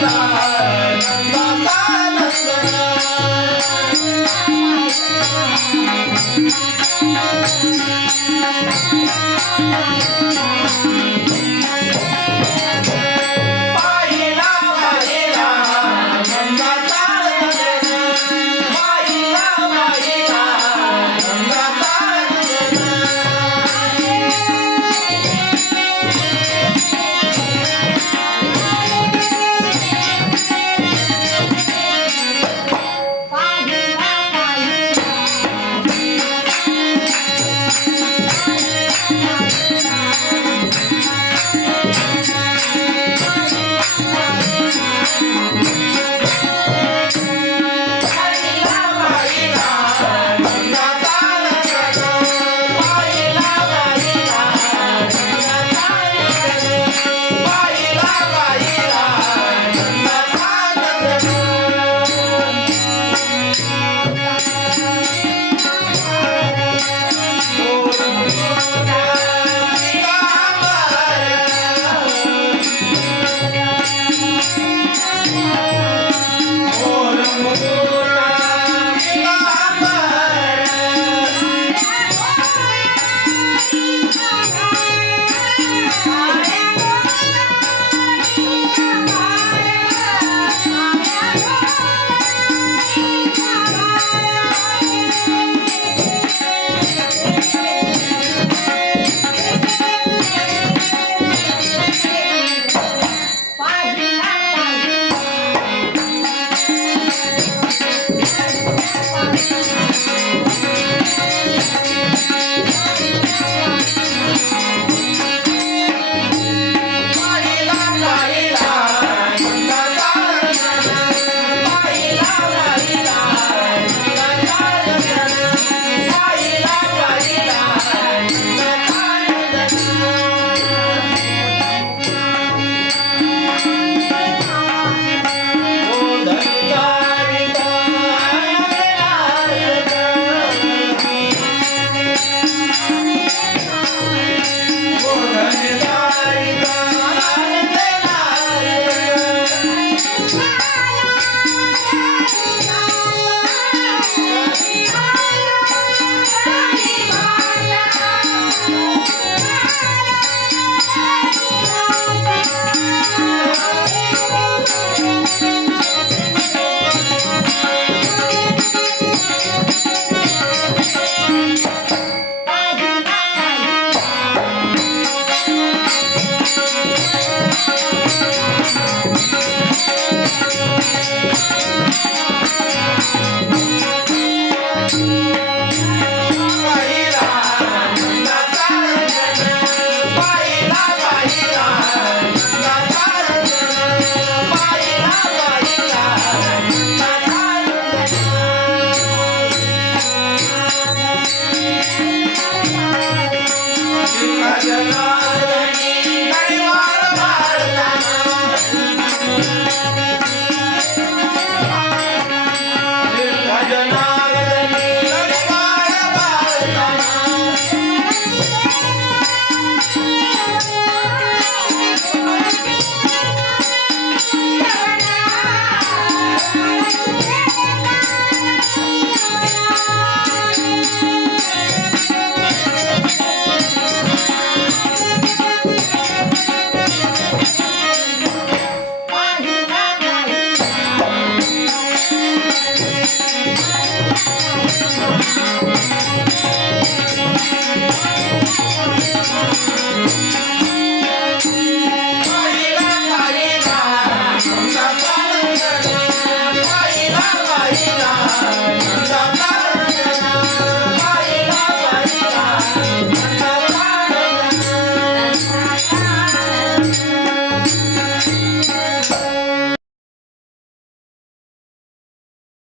Bye. la Thank you. Jaya Jaya